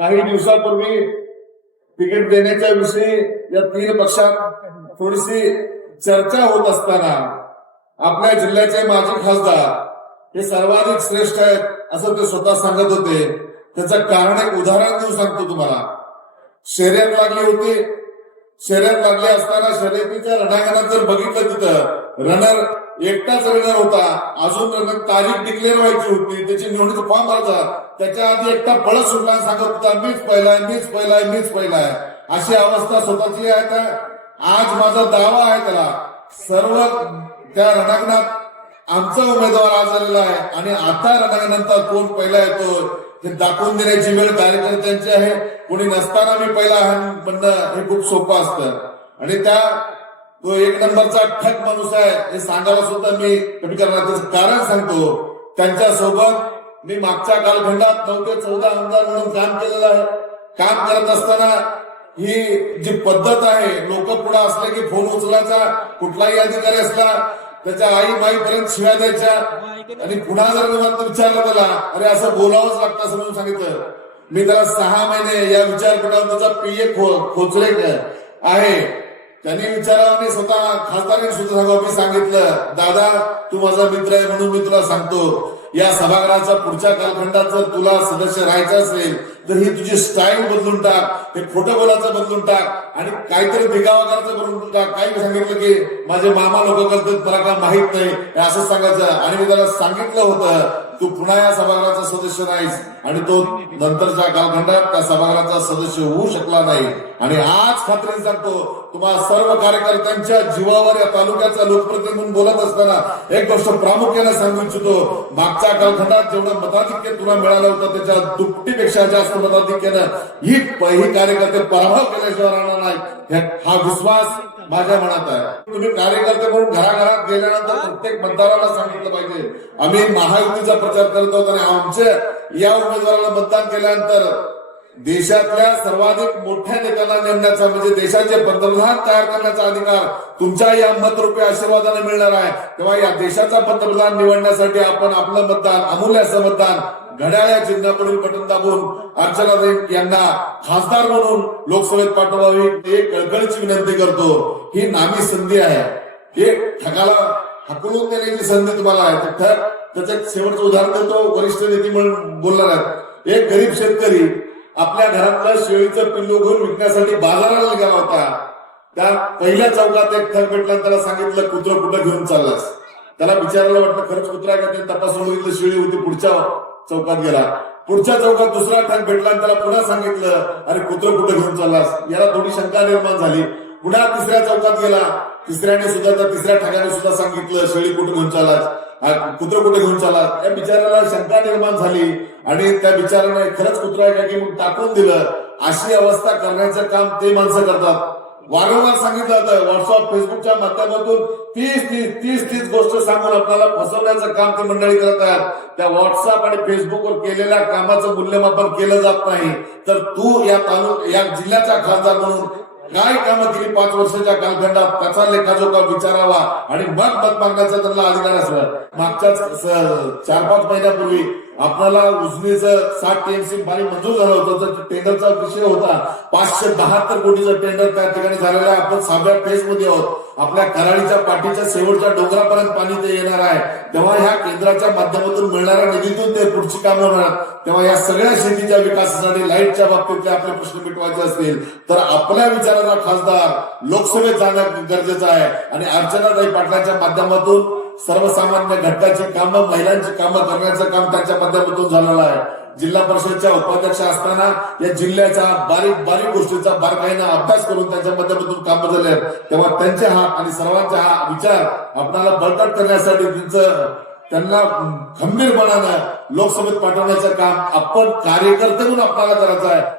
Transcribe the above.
काही दिवसापूर्वी तिकीट देण्याच्या विषयी या तीन पक्षात थोडीशी चर्चा होत असताना आपल्या जिल्ह्याचे माजी खासदार हे सर्वाधिक श्रेष्ठ आहेत असं ते स्वतः सांगत होते. त्याचं कारण एक उदाहरण देऊन सांगतो तुम्हाला. शर्यत लागली होती. शर्यत लागली असताना शर्यतीच्या रणांगणात जर बघितलं तिथं रनर एकटाच रनर होता. अजून रनर तारीख डिक्लेअर व्हायची होती. त्याची निवडणूक फॉर्म भरायचा. त्याच्या आधी एकटा पळत सुटला सांगत होता मीच पहिलाय मीच पहिलाय मीच पहिलाय अशी अवस्था स्वतःची आहे का आज माझा दावा आहे त्याला. सर्व त्या रणांगणात आमचा उमेदवार आज आलेला आहे. आणि आता रणांगणानंतर कोण पहिला येतो हे दाखवून देण्याची वेळ कार्यकर्त्यांची आहे. कोणी नसताना मी पहिला आहे म्हणणं हे खूप सोपं असतं. आणि त्या तो एक नंबरचा ठक माणूस आहे. हे सांगायला सुद्धा मी कमी करणार त्याचं कारण सांगतो. त्यांच्यासोबत मी मागच्या कालखंडात नऊ ते चौदा आमदार म्हणून काम केलेलं आहे. काम करत असताना ही जी पद्धत आहे लोक पुढे असले की फोन उचलायचा कुठलाही अधिकारी असला त्याच्या आई माईपर्यंत शिव्या द्यायच्या. आणि पुन्हा जर निवांत विचारलं त्याला अरे असं बोलावंच लागतं असं म्हणून सांगितलं. मी त्याला सहा महिने या विचारपीठावर त्याचा पीए खोचले आहे. त्यांनी विचारावं स्वतः खासदारांनी सुद्धा सांगितलं दादा तू माझा मित्र आहे म्हणून मी तुला सांगतो या सभागृहाचा पुढच्या कालखंडात जर तुला सदस्य राहायचं असेल तर ही तुझी स्टाईल बदलून टाक हे खोटं बोलायचं बदलून टाक आणि काहीतरी भिगावा करायचं बदलून टाक. काही सांगितलं की माझे मामा लोक करतात मला काय माहीत नाही. हे असं सांगायचं. आणि मी त्याला सांगितलं होतं तू पुन्हा या सभागृहाचा सदस्य नाहीस आणि तो नंतरच्या कालखंडात त्या सभागृहाचा सदस्य होऊ शकला नाही. आणि आज खात्री सांगतो तुम्हाला सर्व कार्यकर्त्यांच्या जीवावर या तालुक्याचा लोकप्रतिनिधी म्हणून बोलत असताना एक गोष्ट प्रामुख्याने सांगू इच्छितो. मागच्या कालखंडात जेवढं मताधिक्य तुला मिळालं होतं त्याच्या दुपटीपेक्षा जास्त मताधिक्यानं ही ही कार्यकर्ते पराभव केल्याशिवाय राहणार नाही हा विश्वास माझ्या मनात आहे. तुम्ही कार्यकर्ते म्हणून घराघरात गेल्यानंतर प्रत्येक मतदाराला सांगितलं पाहिजे. आम्ही महायुतीचा प्रचार करत आहोत आणि आमच्या या उमेदवाराला मतदान केल्यानंतर देशातल्या सर्वाधिक मोठ्या नेत्यांना नेमण्याचा म्हणजे देशाचे पंतप्रधान तयार करण्याचा अधिकार तुमच्या या मतरूपी आशीर्वादाने मिळणार आहे. तेव्हा या देशाचा पंतप्रधान निवडण्यासाठी आपण आपलं मतदान अमूल्य असं मतदान घड्याळ्या चिन्हापुढील बटन दाबून अर्चनाताई यांना खासदार म्हणून लोकसभेत पाठवावी हे कळकळीची विनंती करतो. ही नामी संधी आहे. हे ठगाला हकलून देण्याची संधी तुम्हाला आहे. तर त्याचं शेवटचं उदाहरण देतो. वरिष्ठ नेते म्हणून बोलणार आहेत. एक गरीब शेतकरी आपल्या घरातलं शेळीचं पिल्लू घेऊन विकण्यासाठी बाजाराला गेला होता. त्या पहिल्या चौकात एक थर भेटला आणि त्याला सांगितलं कुत्र कुठं घेऊन चाललास? त्याला विचारायला वाटलं खरंच कुत्रा का? ते तपासून बघितलं शेळी होती पुढच्या चौकात गेला. पुढच्या चौकात दुसरा ठण भेटला आणि त्याला पुन्हा सांगितलं अरे कुत्र कुठं घेऊन चाललास? याला थोडी शंका निर्माण झाली. पुन्हा तिसऱ्या चौकात गेला. तिसऱ्याने सुद्धा त्या तिसऱ्या ठिकाणी सुद्धा सांगितलं शेळी कुठे घेऊन चालास कुत्र कुठे घेऊन चालास या बिचाराला शंका निर्माण झाली. आणि त्या बिचाराने खरंच कुत्रा आहे का की मग टाकून दिलं? अशी अवस्था करण्याचं काम ते माणसं करतात. वारंवार सांगितलं जातं व्हॉट्सअप फेसबुकच्या माध्यमातून तीस तीस तीस तीस गोष्ट सांगून आपल्याला फसवण्याचं काम ते मंडळी करत आहेत त्या व्हॉट्सअप आणि फेसबुकवर केलेल्या कामाचं मूल्यमापन केलं जात नाही. तर तू या तालुक या जिल्ह्याचा खासदार म्हणून काय कामं केली पाच वर्षाच्या कालखंडात त्याचा लेखाजोखा विचारावा आणि मग मत मागण्याचा त्यांना अधिकार असला? मागच्या चार पाच महिन्यापूर्वी आपल्याला उजनीचं साठ टीएमसी पाणी मंजूर झालं होतं. तर टेंडरचा विषय होता. पाचशे बहात्तर कोटीचं टेंडर त्या ठिकाणी झालेलं आहे. आपण सहाव्या फेजमध्ये आहोत. आपल्या कराडीच्या पाठीच्या शेवटच्या डोंगरापर्यंत पाणी ते येणार आहे. तेव्हा ह्या केंद्राच्या माध्यमातून मिळणाऱ्या निधीतून ते पुढची कामं होणार. तेव्हा या सगळ्या शेतीच्या विकासासाठी लाईटच्या बाबतीतले आपले प्रश्न मिटवायचे असतील. तर आपल्या विचाराचा खासदार लोकसभेत जाणं गरजेचं आहे. आणि अर्चनाताई पाटलाच्या माध्यमातून सर्वसामान्य घटकाची कामं महिलांची कामं करण्याचं काम त्यांच्या माध्यमातून झालेलं आहे. जिल्हा परिषदच्या उपाध्यक्ष असताना या जिल्ह्याचा बारीक बारीक गोष्टीचा बारकाईनं अभ्यास करून त्यांच्या माध्यमातून काम झाले तेव्हा त्यांचे हा आणि सर्वांचा हा विचार आपणाला बळकट करण्यासाठी त्यांचं त्यांना खंबीरपणानं लोकसभेत पाठवण्याचं काम आपण कार्यकर्ते म्हणून आपल्याला करायचं आहे.